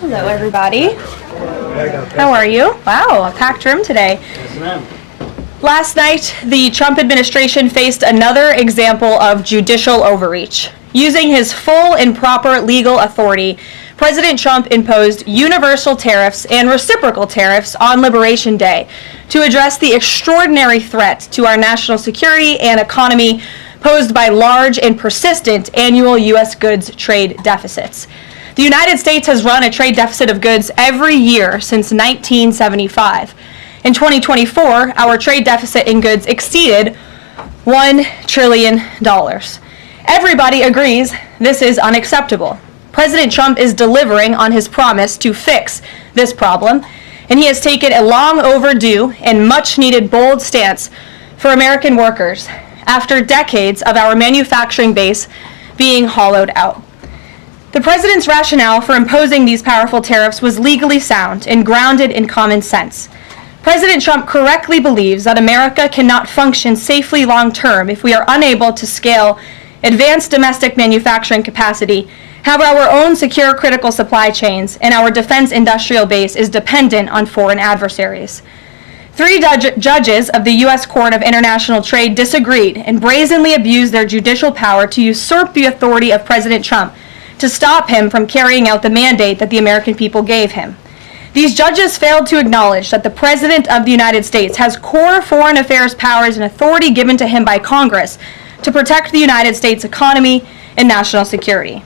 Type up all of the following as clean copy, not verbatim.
Hello, everybody. How are you? Wow, a packed room today. Yes, ma'am. Last night, the Trump administration faced another example of judicial overreach. Using his full and proper legal authority, President Trump imposed universal tariffs and reciprocal tariffs on Liberation Day to address the extraordinary threat to our national security and economy posed by large and persistent annual U.S. goods trade deficits. The United States has run a trade deficit of goods every year since 1975. In 2024, our trade deficit in goods exceeded $1 trillion. Everybody agrees this is unacceptable. President Trump is delivering on his promise to fix this problem, and he has taken a long overdue and much needed bold stance for American workers after decades of our manufacturing base being hollowed out. The president's rationale for imposing these powerful tariffs was legally sound and grounded in common sense. President Trump correctly believes that America cannot function safely long-term if we are unable to scale advanced domestic manufacturing capacity, have our own secure critical supply chains, and our defense industrial base is dependent on foreign adversaries. Three judges of the U.S. Court of International Trade disagreed and brazenly abused their judicial power to usurp the authority of President Trump to stop him from carrying out the mandate that the American people gave him. These judges failed to acknowledge that the President of the United States has core foreign affairs powers and authority given to him by Congress to protect the United States economy and national security.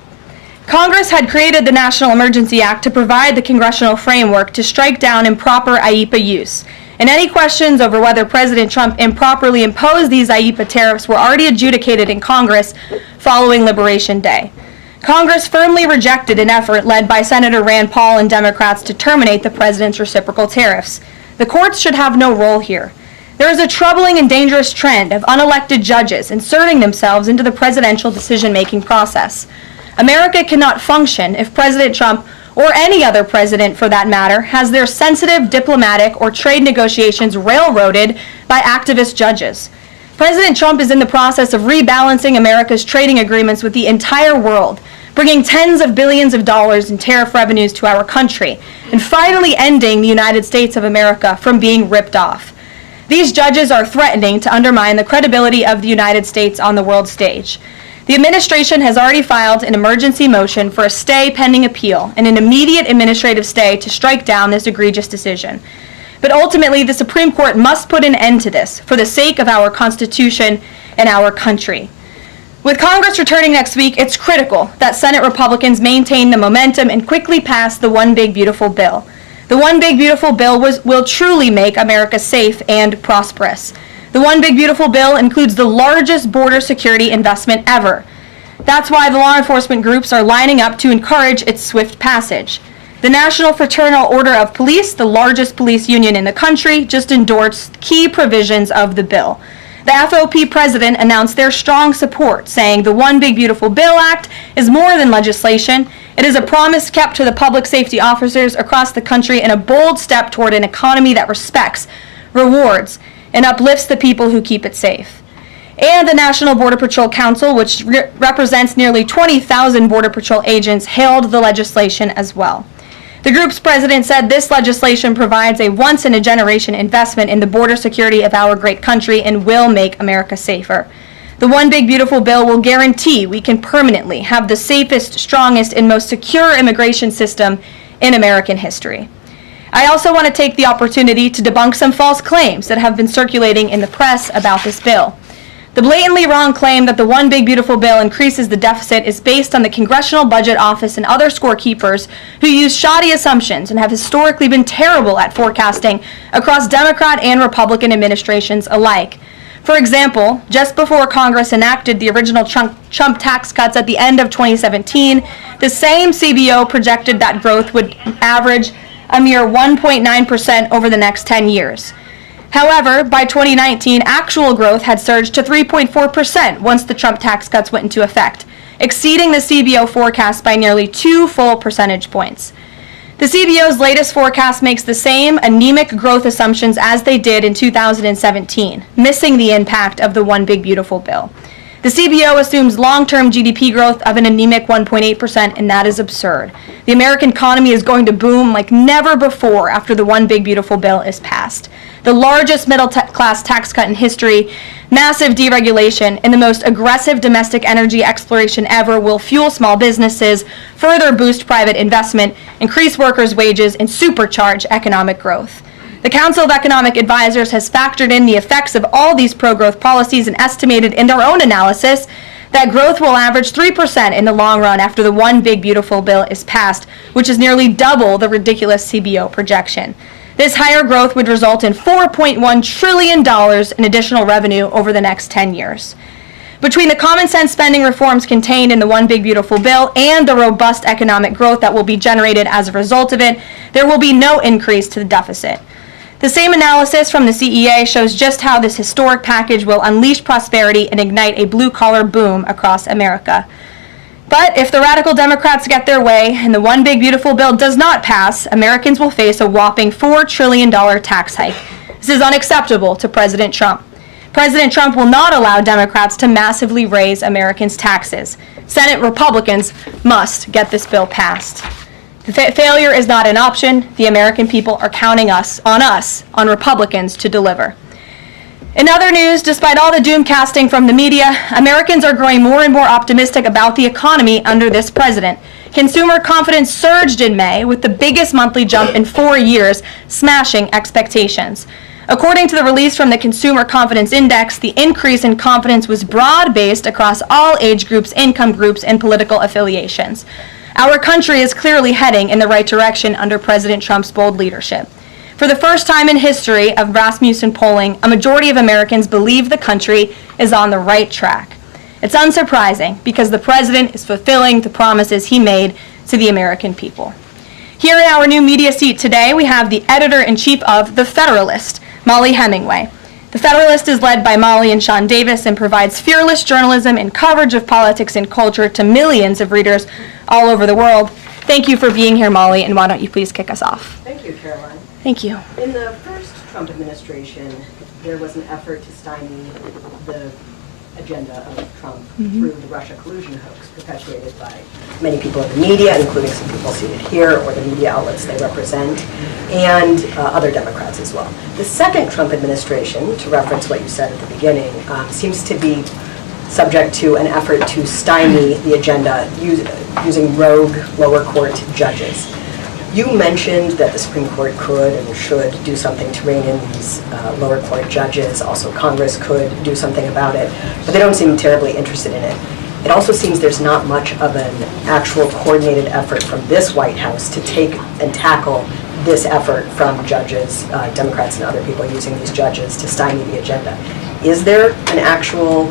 Congress had created the National Emergency Act to provide the congressional framework to strike down improper IEEPA use, and any questions over whether President Trump improperly imposed these IEEPA tariffs were already adjudicated in Congress following Liberation Day. Congress firmly rejected an effort led by Senator Rand Paul and Democrats to terminate the president's reciprocal tariffs. The courts should have no role here. There is a troubling and dangerous trend of unelected judges inserting themselves into the presidential decision-making process. America cannot function if President Trump, or any other president for that matter, has their sensitive diplomatic or trade negotiations railroaded by activist judges. President Trump is in the process of rebalancing America's trading agreements with the entire world, bringing tens of billions of dollars in tariff revenues to our country, and finally ending the United States of America from being ripped off. These judges are threatening to undermine the credibility of the United States on the world stage. The administration has already filed an emergency motion for a stay pending appeal and an immediate administrative stay to strike down this egregious decision. But ultimately, the Supreme Court must put an end to this for the sake of our Constitution and our country. With Congress returning next week, it's critical that Senate Republicans maintain the momentum and quickly pass the One Big Beautiful Bill. The One Big Beautiful Bill will truly make America safe and prosperous. The One Big Beautiful Bill includes the largest border security investment ever. That's why the law enforcement groups are lining up to encourage its swift passage. The National Fraternal Order of Police, the largest police union in the country, just endorsed key provisions of the bill. The FOP president announced their strong support, saying the One Big Beautiful Bill Act is more than legislation. It is a promise kept to the public safety officers across the country and a bold step toward an economy that respects, rewards, and uplifts the people who keep it safe. And the National Border Patrol Council, which represents nearly 20,000 Border Patrol agents, hailed the legislation as well. The group's president said this legislation provides a once-in-a-generation investment in the border security of our great country and will make America safer. The One Big Beautiful Bill will guarantee we can permanently have the safest, strongest, and most secure immigration system in American history. I also want to take the opportunity to debunk some false claims that have been circulating in the press about this bill. The blatantly wrong claim that the One Big Beautiful Bill increases the deficit is based on the Congressional Budget Office and other scorekeepers who use shoddy assumptions and have historically been terrible at forecasting across Democrat and Republican administrations alike. For example, just before Congress enacted the original Trump tax cuts at the end of 2017, the same CBO projected that growth would average a mere 1.9% over the next 10 years. However, by 2019, actual growth had surged to 3.4% once the Trump tax cuts went into effect, exceeding the CBO forecast by nearly 2 full percentage points. The CBO's latest forecast makes the same anemic growth assumptions as they did in 2017, missing the impact of the One Big Beautiful Bill. The CBO assumes long-term GDP growth of an anemic 1.8%, and that is absurd. The American economy is going to boom like never before after the One Big Beautiful Bill is passed. The largest middle-class tax cut in history, massive deregulation, and the most aggressive domestic energy exploration ever will fuel small businesses, further boost private investment, increase workers' wages, and supercharge economic growth. The Council of Economic Advisors has factored in the effects of all these pro-growth policies and estimated in their own analysis that growth will average 3% in the long run after the One Big Beautiful Bill is passed, which is nearly double the ridiculous CBO projection. This higher growth would result in $4.1 trillion in additional revenue over the next 10 years. Between the common sense spending reforms contained in the One Big Beautiful Bill and the robust economic growth that will be generated as a result of it, there will be no increase to the deficit. The same analysis from the CEA shows just how this historic package will unleash prosperity and ignite a blue-collar boom across America. But if the radical Democrats get their way and the One Big Beautiful Bill does not pass, Americans will face a whopping $4 trillion tax hike. This is unacceptable to President Trump. President Trump will not allow Democrats to massively raise Americans' taxes. Senate Republicans must get this bill passed. Failure is not an option. The American people are counting on Republicans to deliver. In other news, despite all the doom casting from the media, Americans are growing more and more optimistic about the economy under this president. Consumer confidence surged in May with the biggest monthly jump in 4 years, smashing expectations. According to the release from the Consumer Confidence Index, the increase in confidence was broad-based across all age groups, income groups, and political affiliations. Our country is clearly heading in the right direction under President Trump's bold leadership. For the first time in history of Rasmussen polling, a majority of Americans believe the country is on the right track. It's unsurprising because the president is fulfilling the promises he made to the American people. Here in our new media seat today, we have the editor-in-chief of The Federalist, Molly Hemingway. The Federalist is led by Molly and Sean Davis and provides fearless journalism and coverage of politics and culture to millions of readers all over the world. Thank you for being here, Molly, and why don't you please kick us off? Thank you, Caroline. Thank you. In the first Trump administration, there was an effort to stymie the agenda of Trump through the Russia collusion hoax perpetuated by many people in the media, including some people seated here, or the media outlets they represent, and other Democrats as well. The second Trump administration, to reference what you said at the beginning, seems to be subject to an effort to stymie the agenda using rogue lower court judges. You mentioned that the Supreme Court could and should do something to rein in these lower court judges. Also, Congress could do something about it, but they don't seem terribly interested in it. It also seems there's not much of an actual coordinated effort from this White House to take and tackle this effort from judges, Democrats and other people using these judges to stymie the agenda. Is there an actual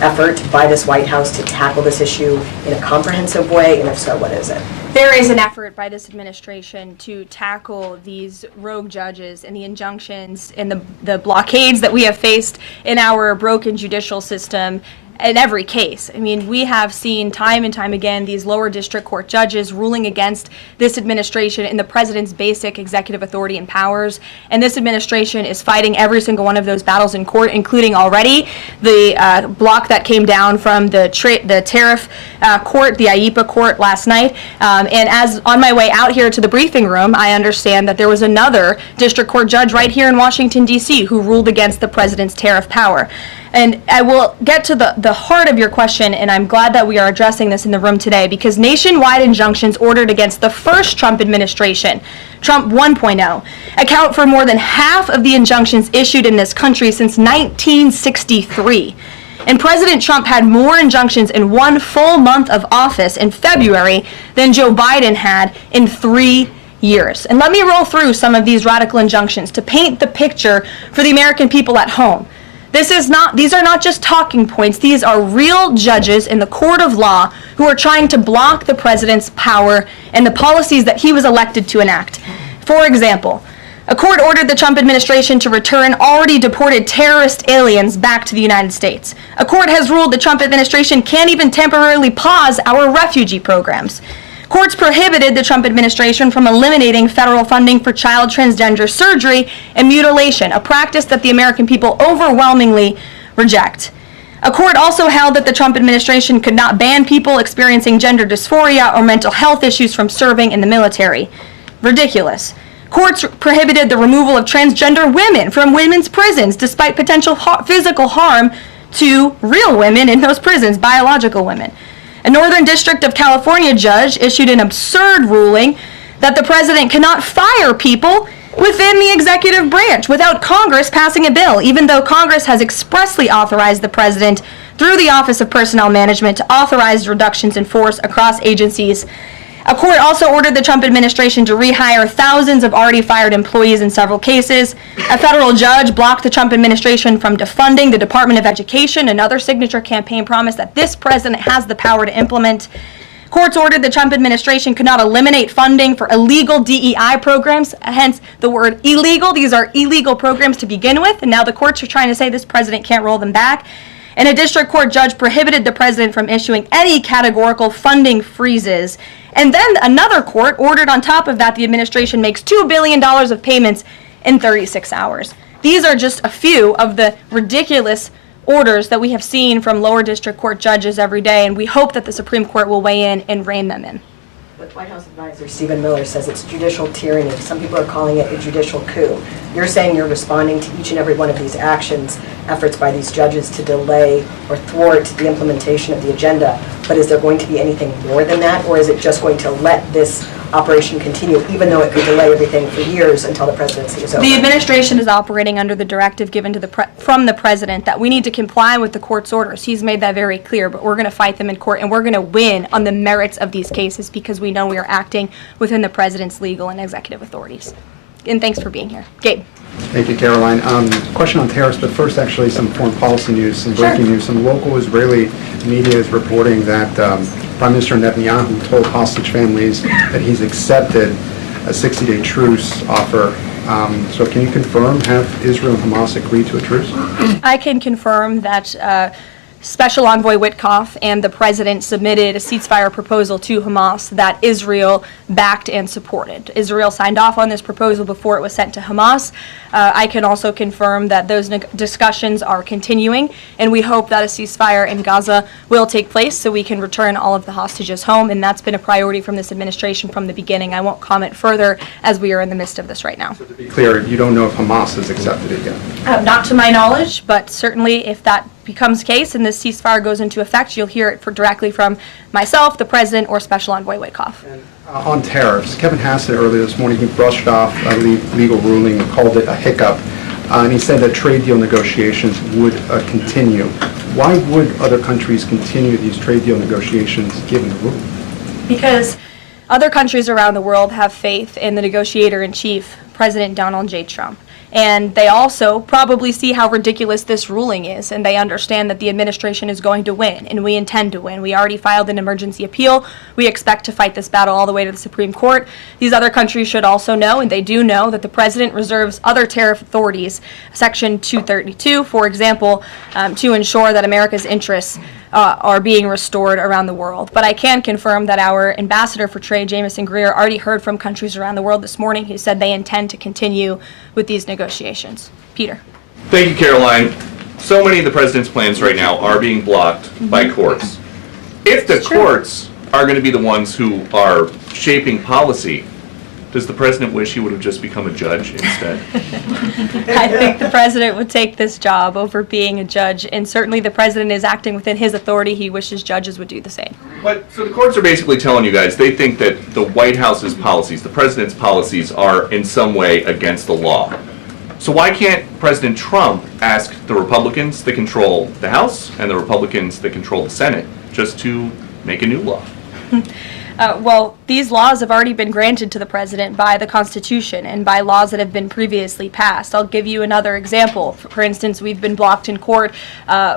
effort by this White House to tackle this issue in a comprehensive way, and if so, what is it? There is an effort by this administration to tackle these rogue judges and the injunctions and the blockades that we have faced in our broken judicial system in every case. I mean, we have seen time and time again these lower district court judges ruling against this administration in the president's basic executive authority and powers, and this administration is fighting every single one of those battles in court, including already the block that came down from the tariff court, the IEPA court last night. And as on my way out here to the briefing room, I understand that there was another district court judge right here in Washington, D.C. who ruled against the president's tariff power. And I will get to the heart of your question, and I'm glad that we are addressing this in the room today, because nationwide injunctions ordered against the first Trump administration, Trump 1.0, account for more than half of the injunctions issued in this country since 1963. And President Trump had more injunctions in one full month of office in February than Joe Biden had in 3 years. And let me roll through some of these radical injunctions to paint the picture for the American people at home. These are not just talking points. These are real judges in the court of law who are trying to block the president's power and the policies that he was elected to enact. For example, a court ordered the Trump administration to return already deported terrorist aliens back to the United States. A court has ruled the Trump administration can't even temporarily pause our refugee programs. Courts prohibited the Trump administration from eliminating federal funding for child transgender surgery and mutilation, a practice that the American people overwhelmingly reject. A court also held that the Trump administration could not ban people experiencing gender dysphoria or mental health issues from serving in the military. Ridiculous. Courts prohibited the removal of transgender women from women's prisons despite potential physical harm to real women in those prisons, biological women. A Northern District of California judge issued an absurd ruling that the president cannot fire people within the executive branch without Congress passing a bill, even though Congress has expressly authorized the president through the Office of Personnel Management to authorize reductions in force across agencies. A court also ordered the Trump administration to rehire thousands of already fired employees in several cases. A federal judge blocked the Trump administration from defunding the Department of Education, another signature campaign promise that this president has the power to implement. Courts ordered the Trump administration could not eliminate funding for illegal DEI programs, hence the word illegal. These are illegal programs to begin with, and now the courts are trying to say this president can't roll them back. And a district court judge prohibited the president from issuing any categorical funding freezes. And then another court ordered on top of that the administration makes $2 billion of payments in 36 hours. These are just a few of the ridiculous orders that we have seen from lower district court judges every day, and we hope that the Supreme Court will weigh in and rein them in. But White House advisor Stephen Miller says it's judicial tyranny. Some people are calling it a judicial coup. You're saying you're responding to each and every one of these actions, efforts by these judges to delay or thwart the implementation of the agenda. But is there going to be anything more than that, or is it just going to let this operation continue, even though it could delay everything for years until the presidency is over? The administration is operating under the directive given to from the president that we need to comply with the court's orders. He's made that very clear, but we're going to fight them in court, and we're going to win on the merits of these cases because we know we are acting within the president's legal and executive authorities. And thanks for being here. Gabe. Thank you, Caroline. Question on tariffs, but first actually some foreign policy news, some breaking news. Some local Israeli media is reporting that Prime Minister Netanyahu told hostage families that he's accepted a 60-day truce offer. So can you confirm, have Israel and Hamas agreed to a truce? I can confirm that Special Envoy Witkoff and the president submitted a ceasefire proposal to Hamas that Israel backed and supported. Israel signed off on this proposal before it was sent to Hamas. I can also confirm that those discussions are continuing, and we hope that a ceasefire in Gaza will take place so we can return all of the hostages home, and that's been a priority from this administration from the beginning. I won't comment further as we are in the midst of this right now. So to be clear, you don't know if Hamas has accepted it yet? Not to my knowledge, but certainly if that becomes the case and this ceasefire goes into effect, you'll hear it directly from myself, the president, or Special Envoy Witkoff. On tariffs, Kevin Hassett earlier this morning, he brushed off a legal ruling and called it a hiccup, and he said that trade deal negotiations would continue. Why would other countries continue these trade deal negotiations given the ruling? Because other countries around the world have faith in the negotiator-in-chief, President Donald J. Trump. And they also probably see how ridiculous this ruling is, and they understand that the administration is going to win, and we intend to win. We already filed an emergency appeal. We expect to fight this battle all the way to the Supreme Court. These other countries should also know, and they do know, that the president reserves other tariff authorities, Section 232, for example, to ensure that America's interests are being restored around the world. But I can confirm that our ambassador for trade, Jamison Greer, already heard from countries around the world this morning who said they intend to continue with these negotiations. Peter. Thank you, Caroline. So many of the president's plans right now are being blocked by courts. If the courts are going to be the ones who are shaping policy, does the president wish he would have just become a judge instead? I think the president would take this job over being a judge, and certainly the president is acting within his authority. He wishes judges would do the same. But so the courts are basically telling you guys they think that the White House's policies, the president's policies, are in some way against the law. So why can't President Trump ask the Republicans that control the House and the Republicans that control the Senate just to make a new law? Well, these laws have already been granted to the president by the Constitution and by laws that have been previously passed. I'll give you another example. For instance, we've been blocked in court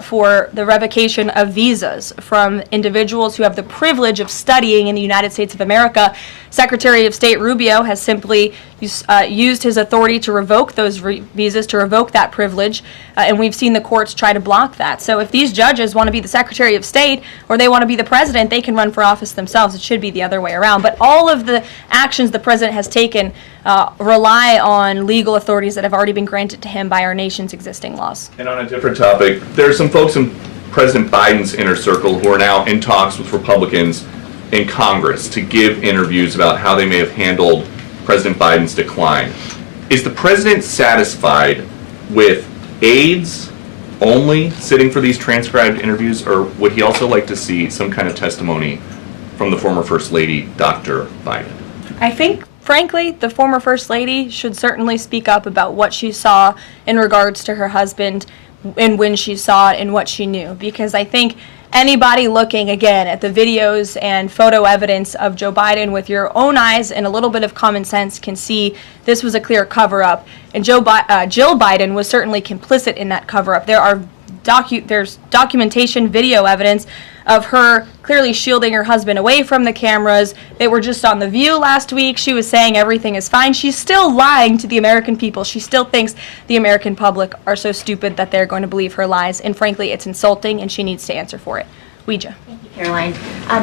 for the revocation of visas from individuals who have the privilege of studying in the United States of America. Secretary of State Rubio has simply used his authority to revoke those visas, to revoke that privilege, and we've seen the courts try to block that. So if these judges want to be the Secretary of State or they want to be the president, they can run for office themselves. It should be the other way around. But all of the actions the president has taken rely on legal authorities that have already been granted to him by our nation's existing laws. And on a different topic, there are some folks in President Biden's inner circle, who are now in talks with Republicans in Congress to give interviews about how they may have handled President Biden's decline. Is the president satisfied with aides only sitting for these transcribed interviews, or would he also like to see some kind of testimony from the former First Lady, Dr. Biden? I think, frankly, the former First Lady should certainly speak up about what she saw in regards to her husband and when she saw it and what she knew. Because I think anybody looking, again, at the videos and photo evidence of Joe Biden with your own eyes and a little bit of common sense can see this was a clear cover-up. And Jill Biden was certainly complicit in that cover-up. There's documentation, video evidence of her clearly shielding her husband away from the cameras. They were just on The View last week. She was saying everything is fine. She's still lying to the American people. She still thinks the American public are so stupid that they're going to believe her lies. And frankly, it's insulting, and she needs to answer for it. Ouija. Thank you, Caroline.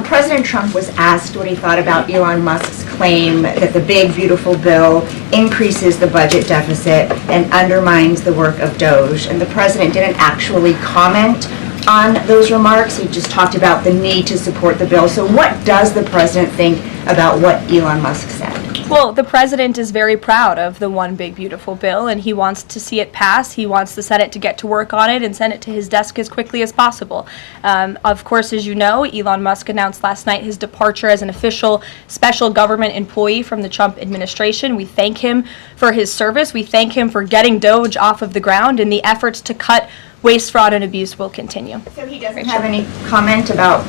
President Trump was asked what he thought about Elon Musk's claim that the big, beautiful bill increases the budget deficit and undermines the work of DOGE. And the president didn't actually comment on those remarks. He just talked about the need to support the bill. So what does the president think about what Elon Musk said? Well, the president is very proud of the one big beautiful bill, and he wants to see it pass. He wants the Senate to get to work on it and send it to his desk as quickly as possible. Of course, as you know, Elon Musk announced last night his departure as an official special government employee from the Trump administration. We thank him for his service. We thank him for getting DOGE off of the ground, and the efforts to cut waste, fraud, and abuse will continue. So he doesn't have any comment about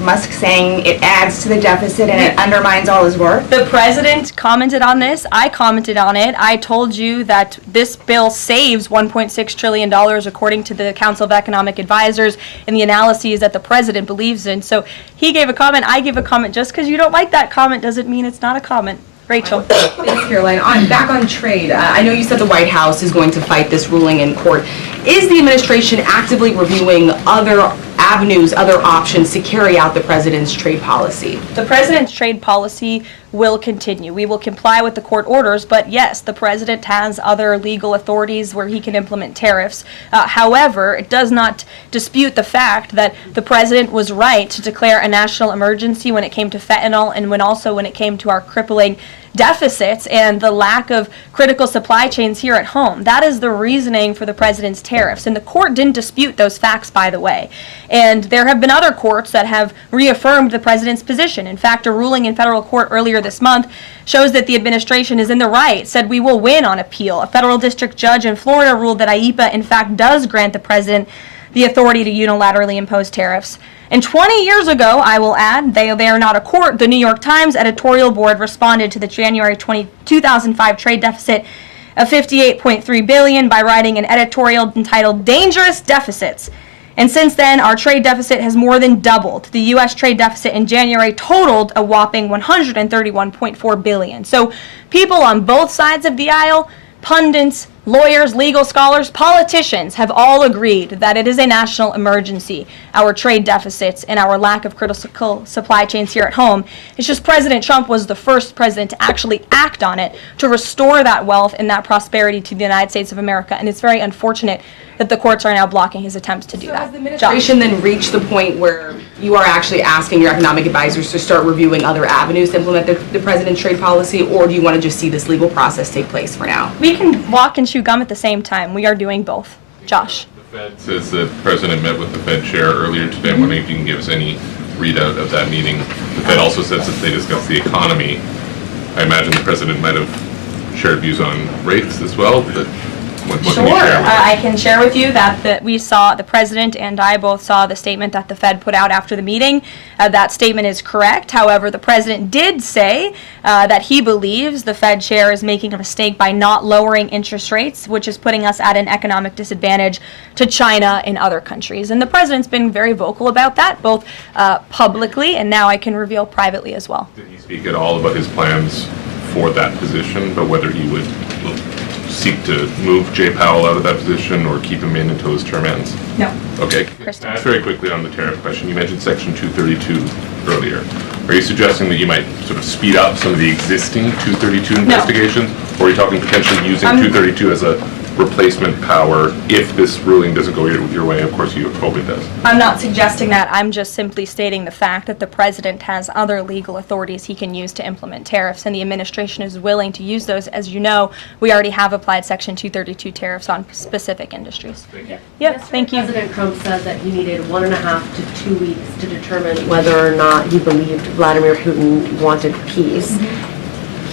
Musk saying it adds to the deficit and it undermines all his work? The president commented on this. I commented on it. I told you that this bill saves $1.6 trillion according to the Council of Economic Advisors and the analyses that the president believes in. So he gave a comment. I gave a comment. Just because you don't like that comment doesn't mean it's not a comment. Rachel. Thanks, Caroline. Back on trade, I know you said the White House is going to fight this ruling in court. Is the administration actively reviewing other avenues, other options to carry out the president's trade policy? The president's trade policy will continue. We will comply with the court orders, but yes, the president has other legal authorities where he can implement tariffs. However, it does not dispute the fact that the president was right to declare a national emergency when it came to fentanyl and when it came to our crippling deficits and the lack of critical supply chains here at home. That is the reasoning for the president's tariffs. And the court didn't dispute those facts, by the way. And there have been other courts that have reaffirmed the president's position. In fact, a ruling in federal court earlier this month shows that the administration is in the right, said we will win on appeal. A federal district judge in Florida ruled that IEEPA, in fact, does grant the president the authority to unilaterally impose tariffs. And 20 years ago, I will add, they are not a court, the New York Times editorial board responded to the January 2005 trade deficit of $58.3 billion by writing an editorial entitled Dangerous Deficits. And since then, our trade deficit has more than doubled. The U.S. trade deficit in January totaled a whopping $131.4 billion. So people on both sides of the aisle, pundits, lawyers, legal scholars, politicians have all agreed that it is a national emergency, our trade deficits and our lack of critical supply chains here at home. It's just President Trump was the first president to actually act on it, to restore that wealth and that prosperity to the United States of America. And it's very unfortunate that the courts are now blocking his attempts to do that. Has the administration then reached the point where you are actually asking your economic advisors to start reviewing other avenues to implement the president's trade policy, or do you want to just see this legal process take place for now? We can walk and chew gum at the same time. We are doing both. Josh. The Fed says that the president met with the Fed chair earlier today. I'm wondering if you can give us any readout of that meeting. The Fed also says that they discussed the economy. I imagine the president might have shared views on rates as well, but what Sure. can you share with us? I can share with you that we saw, the president and I both saw the statement that the Fed put out after the meeting. That statement is correct. However, the president did say that he believes the Fed chair is making a mistake by not lowering interest rates, which is putting us at an economic disadvantage to China and other countries. And the president's been very vocal about that, both publicly and now I can reveal privately as well. Did he speak at all about his plans for that position, but whether he would seek to move Jay Powell out of that position or keep him in until his term ends? No. Okay. Kristen. Ask very quickly on the tariff question. You mentioned Section 232 earlier. Are you suggesting that you might sort of speed up some of the existing 232 investigations? Or are you talking potentially using 232 as a replacement power if this ruling doesn't go your way? Of course, you hope it does. I'm not suggesting that. I'm just simply stating the fact that the president has other legal authorities he can use to implement tariffs, and the administration is willing to use those. As you know, we already have applied Section 232 tariffs on specific industries. Thank you. Yep, thank you. President Trump said that he needed 1.5 to 2 weeks to determine whether or not he believed Vladimir Putin wanted peace.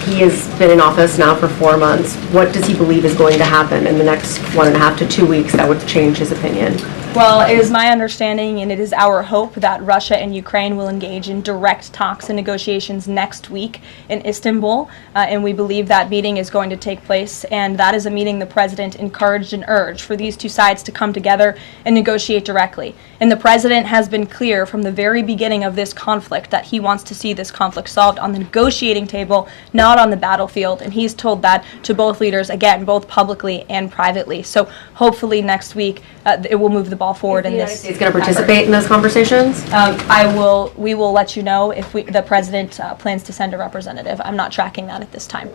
He has been in office now for 4 months. What does he believe is going to happen in the next 1.5 to 2 weeks that would change his opinion? Well, it is my understanding and it is our hope that Russia and Ukraine will engage in direct talks and negotiations next week in Istanbul, and we believe that meeting is going to take place, and that is a meeting the president encouraged and urged for these two sides to come together and negotiate directly. And the president has been clear from the very beginning of this conflict that he wants to see this conflict solved on the negotiating table, not on the battlefield, and he's told that to both leaders, again, both publicly and privately. So hopefully next week it will move the ball forward in this. He's going to participate in those conversations? We will let you know if the president plans to send a representative. I'm not tracking that at this time.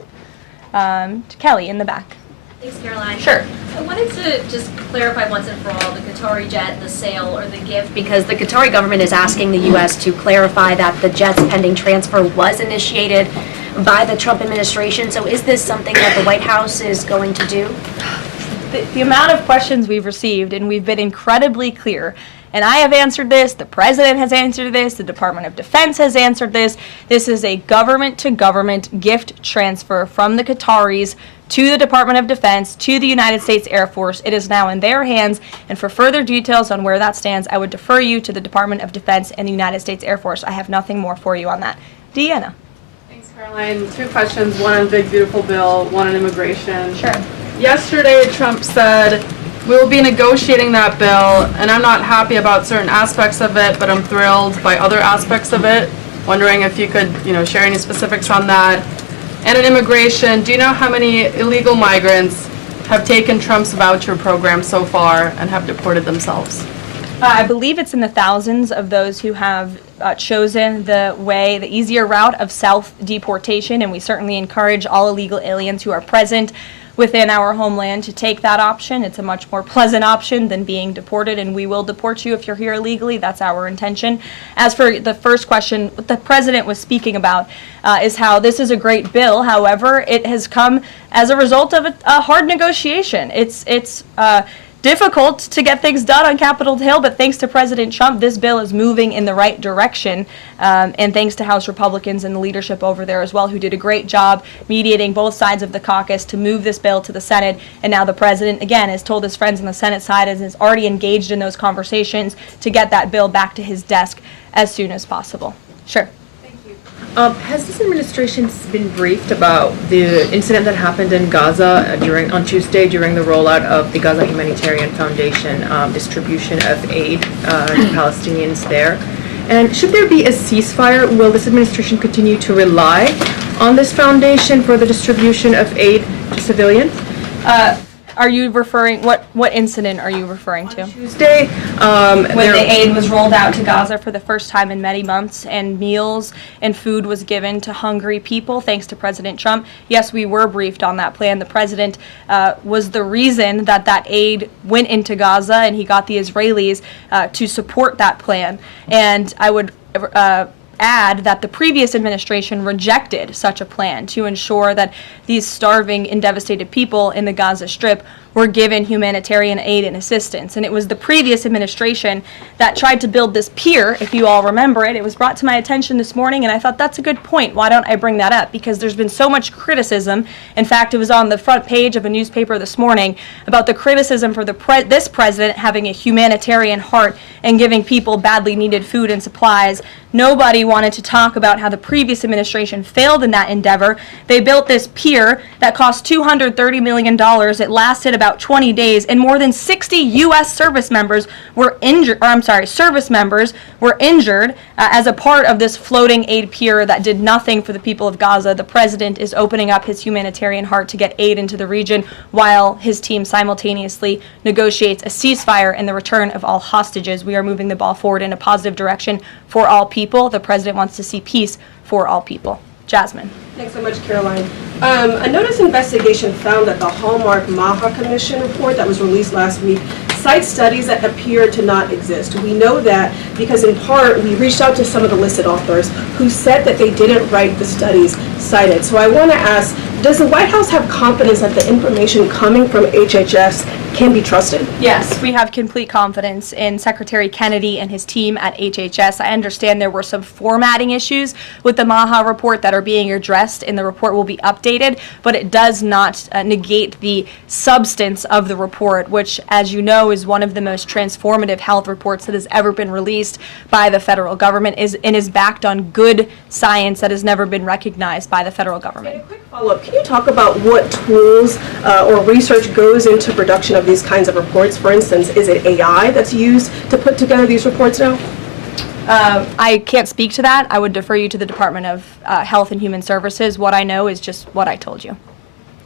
Kelly in the back. Thanks, Caroline. Sure. I wanted to just clarify once and for all the Qatari jet, the sale, or the gift, because the Qatari government is asking the U.S. to clarify that the jet's pending transfer was initiated by the Trump administration. So is this something that the White House is going to do? The amount of questions we've received, and we've been incredibly clear, and I have answered this, the president has answered this, the Department of Defense has answered this. This is a government-to-government gift transfer from the Qataris to the Department of Defense, to the United States Air Force. It is now in their hands, and for further details on where that stands, I would defer you to the Department of Defense and the United States Air Force. I have nothing more for you on that. Deanna. Thanks, Caroline. 2 questions, one on Big Beautiful Bill, one on immigration. Sure. Yesterday, Trump said, we will be negotiating that bill, and I'm not happy about certain aspects of it, but I'm thrilled by other aspects of it. Wondering if you could, share any specifics on that. And in immigration, do you know how many illegal migrants have taken Trump's voucher program so far and have deported themselves? I believe it's in the thousands of those who have chosen the easier route of self-deportation, and we certainly encourage all illegal aliens who are present within our homeland to take that option. It's a much more pleasant option than being deported, and we will deport you if you're here illegally. That's our intention. As for the first question, what the president was speaking about is how this is a great bill. However, it has come as a result of a hard negotiation. It's difficult to get things done on Capitol Hill, but thanks to President Trump, this bill is moving in the right direction, and thanks to House Republicans and the leadership over there as well, who did a great job mediating both sides of the caucus to move this bill to the Senate. And now the president, again, has told his friends on the Senate side and is already engaged in those conversations to get that bill back to his desk as soon as possible. Sure. Has this administration been briefed about the incident that happened in Gaza on Tuesday during the rollout of the Gaza Humanitarian Foundation distribution of aid to Palestinians there? And should there be a ceasefire, will this administration continue to rely on this foundation for the distribution of aid to civilians? Are you referring, what incident are you referring to? Tuesday, when the aid was rolled out to Gaza for the first time in many months, and meals and food was given to hungry people thanks to President Trump. Yes, we were briefed on that plan. The president was the reason that aid went into Gaza, and he got the Israelis to support that plan. And I would add that the previous administration rejected such a plan to ensure that these starving and devastated people in the Gaza Strip were given humanitarian aid and assistance. And it was the previous administration that tried to build this pier, if you all remember it. It was brought to my attention this morning, and I thought that's a good point. Why don't I bring that up? Because there's been so much criticism. In fact, it was on the front page of a newspaper this morning about the criticism for this president having a humanitarian heart and giving people badly needed food and supplies. Nobody wanted to talk about how the previous administration failed in that endeavor. They built this pier that cost $230 million. It lasted about 20 days, and more than 60 U.S. service members were injured, as a part of this floating aid pier that did nothing for the people of Gaza. The president is opening up his humanitarian heart to get aid into the region while his team simultaneously negotiates a ceasefire and the return of all hostages. We are moving the ball forward in a positive direction for all people. The president wants to see peace for all people. Jasmine. Thanks so much, Caroline. A notice investigation found that the Hallmark Maha Commission report that was released last week cites studies that appear to not exist. We know that because in part we reached out to some of the listed authors who said that they didn't write the studies cited. So I want to ask, does the White House have confidence that the information coming from HHS can be trusted? Yes, we have complete confidence in Secretary Kennedy and his team at HHS. I understand there were some formatting issues with the Maha report that are being addressed, and the report will be updated, but it does not negate the substance of the report, which, as you know, is one of the most transformative health reports that has ever been released by the federal government and is backed on good science that has never been recognized by the federal government. And a quick follow-up, can you talk about what tools or research goes into production of these kinds of reports? For instance, is it AI that's used to put together these reports now? I can't speak to that. I would defer you to the Department of Health and Human Services. What I know is just what I told you.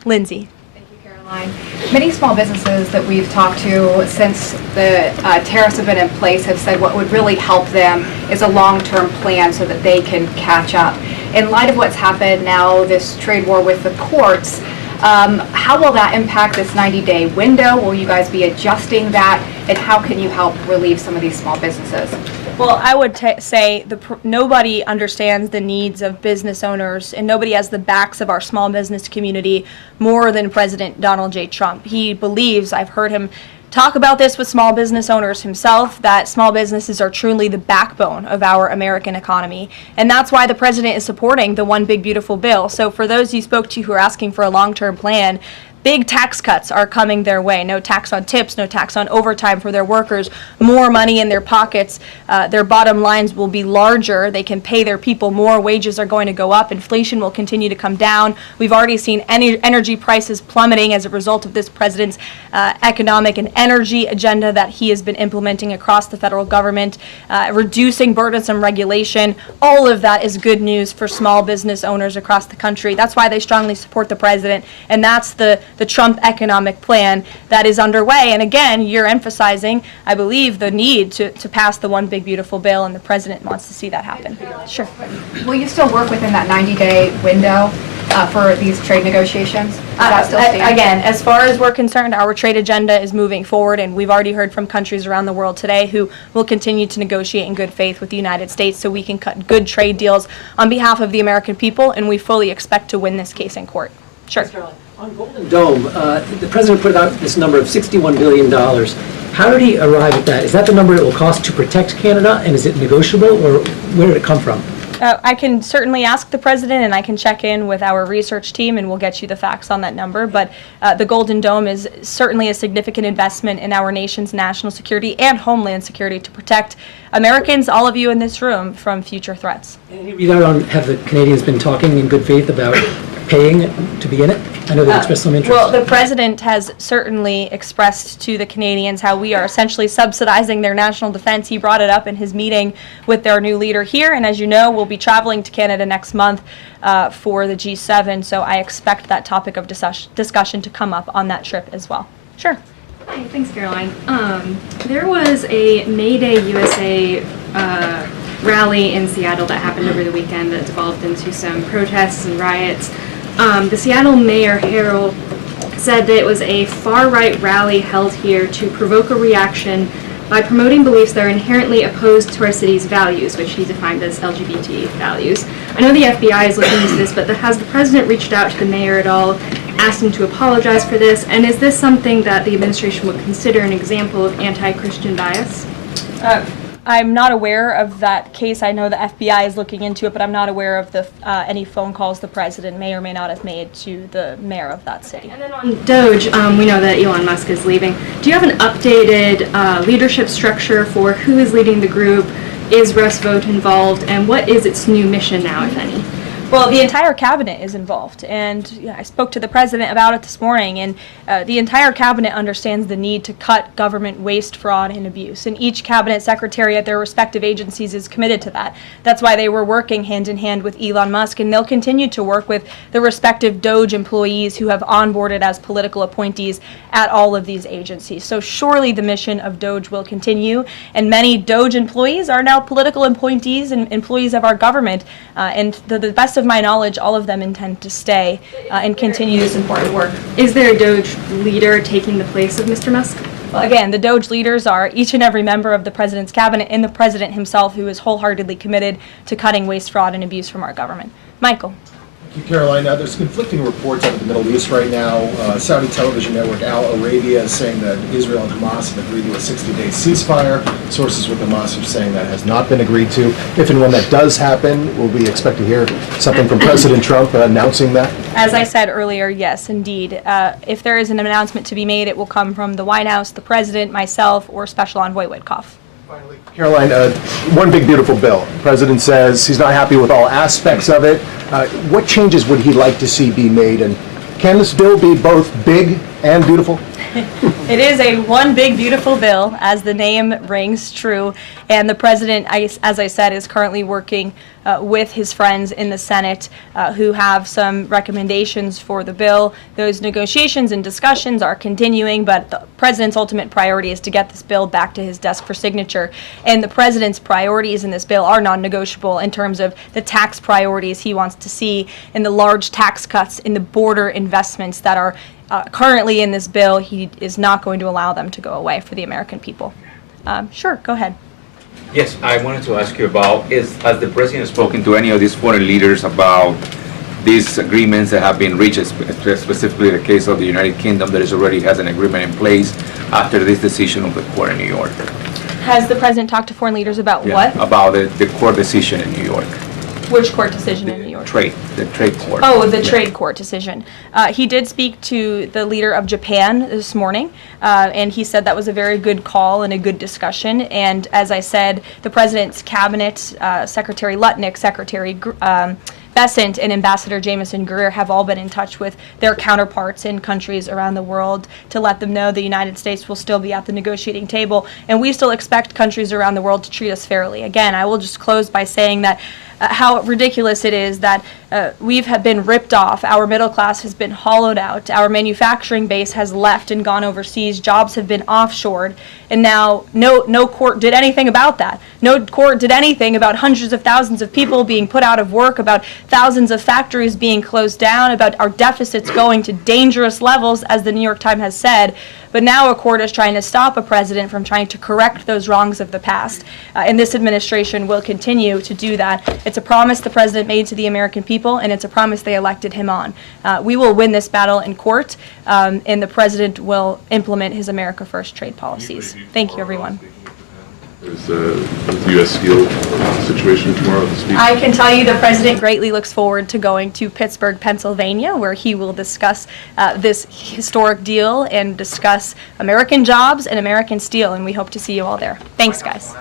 Lindsay. Thank you, Caroline. Many small businesses that we've talked to since the tariffs have been in place have said what would really help them is a long-term plan so that they can catch up. In light of what's happened now, this trade war with the courts, how will that impact this 90-day window? Will you guys be adjusting that? And how can you help relieve some of these small businesses? Well, I would say nobody understands the needs of business owners, and nobody has the backs of our small business community more than President Donald J. Trump. He believes, I've heard him talk about this with small business owners himself, that small businesses are truly the backbone of our American economy. And that's why the president is supporting the One Big Beautiful Bill. So for those you spoke to who are asking for a long-term plan, big tax cuts are coming their way. No tax on tips, no tax on overtime for their workers, more money in their pockets. Their bottom lines will be larger. They can pay their people more. Wages are going to go up. Inflation will continue to come down. We've already seen energy prices plummeting as a result of this president's economic and energy agenda that he has been implementing across the federal government, reducing burdensome regulation. All of that is good news for small business owners across the country. That's why they strongly support the president, and that's the Trump economic plan that is underway. And again, you're emphasizing, I believe, the need to pass the One Big Beautiful Bill, and the president wants to see that happen. Sure. Will you still work within that 90-day window for these trade negotiations? Does that still stand? Again, as far as we're concerned, our trade agenda is moving forward, and we've already heard from countries around the world today who will continue to negotiate in good faith with the United States so we can cut good trade deals on behalf of the American people, and we fully expect to win this case in court. Sure. On Golden Dome, the president put out this number of $61 billion. How did he arrive at that? Is that the number it will cost to protect Canada, and is it negotiable, or where did it come from? I can certainly ask the president, and I can check in with our research team, and we'll get you the facts on that number. But the Golden Dome is certainly a significant investment in our nation's national security and homeland security to protect Americans, all of you in this room, from future threats. Any readout on, have the Canadians been talking in good faith about paying to be in it? I know they've expressed some interest. Well, the president has certainly expressed to the Canadians how we are essentially subsidizing their national defense. He brought it up in his meeting with their new leader here, and as you know, we'll be traveling to Canada next month for the G7, so I expect that topic of discussion to come up on that trip as well. Sure. Hi, thanks, Caroline. There was a May Day USA rally in Seattle that happened over the weekend that devolved into some protests and riots. The Seattle Mayor Harrell said that it was a far-right rally held here to provoke a reaction by promoting beliefs that are inherently opposed to our city's values, which he defined as LGBT values. I know the FBI is looking into this, but has the president reached out to the mayor at all, asked him to apologize for this, and is this something that the administration would consider an example of anti-Christian bias? I'm not aware of that case. I know the FBI is looking into it, but I'm not aware of any phone calls the president may or may not have made to the mayor of that city. And then on Doge, we know that Elon Musk is leaving. Do you have an updated leadership structure for who is leading the group? Is Russ Vought involved? And what is its new mission now, if any? Well, the entire cabinet is involved, and I spoke to the president about it this morning, and the entire cabinet understands the need to cut government waste, fraud, and abuse, and each cabinet secretary at their respective agencies is committed to that. That's why they were working hand in hand with Elon Musk, and they'll continue to work with the respective Doge employees who have onboarded as political appointees at all of these agencies. So surely the mission of Doge will continue, and many Doge employees are now political appointees and employees of our government, and to the best of of my knowledge, all of them intend to stay and continue this important work. Is there a Doge leader taking the place of Mr. Musk? Well, again, the Doge leaders are each and every member of the president's cabinet and the president himself, who is wholeheartedly committed to cutting waste, fraud, and abuse from our government. Michael. Thank you, Caroline. There's conflicting reports out of the Middle East right now. Saudi television network Al Arabia is saying that Israel and Hamas have agreed to a 60-day ceasefire. Sources with Hamas are saying that has not been agreed to. If and when that does happen, will we expect to hear something from President Trump announcing that? As I said earlier, yes, indeed. If there is an announcement to be made, it will come from the White House, the president, myself, or Special Envoy Witkoff. Caroline, one big beautiful bill. The president says he's not happy with all aspects of it. What changes would he like to see be made? And can this bill be both big and beautiful? It is a one big beautiful bill, as the name rings true, and the president, as I said, is currently working with his friends in the Senate who have some recommendations for the bill. Those negotiations and discussions are continuing, but the president's ultimate priority is to get this bill back to his desk for signature. And the president's priorities in this bill are non-negotiable in terms of the tax priorities he wants to see and the large tax cuts in the border investments that are currently in this bill. He is not going to allow them to go away for the American people. Sure, go ahead. Yes, I wanted to ask you about, has the president spoken to any of these foreign leaders about these agreements that have been reached, specifically the case of the United Kingdom that already has an agreement in place after this decision of the court in New York? Has the president talked to foreign leaders about what? About the court decision in New York. Which court decision in New York? The trade court. Oh, the trade court decision. He did speak to the leader of Japan this morning, and he said that was a very good call and a good discussion. And as I said, the president's cabinet, Secretary Lutnick, Secretary Bessent, and Ambassador Jameson Greer have all been in touch with their counterparts in countries around the world to let them know the United States will still be at the negotiating table, and we still expect countries around the world to treat us fairly. Again, I will just close by saying that how ridiculous it is that we've been ripped off, our middle class has been hollowed out, our manufacturing base has left and gone overseas, jobs have been offshored, and now no court did anything about that. No court did anything about hundreds of thousands of people being put out of work, about thousands of factories being closed down, about our deficits going to dangerous levels, as the New York Times has said. But now a court is trying to stop a president from trying to correct those wrongs of the past. And this administration will continue to do that. It's a promise the president made to the American people, and it's a promise they elected him on. We will win this battle in court, and the president will implement his America First trade policies. Thank you, everyone. Is the U.S. Steel situation tomorrow at the speech? I can tell you the president greatly looks forward to going to Pittsburgh, Pennsylvania, where he will discuss this historic deal and discuss American jobs and American steel, and we hope to see you all there. Thanks, guys.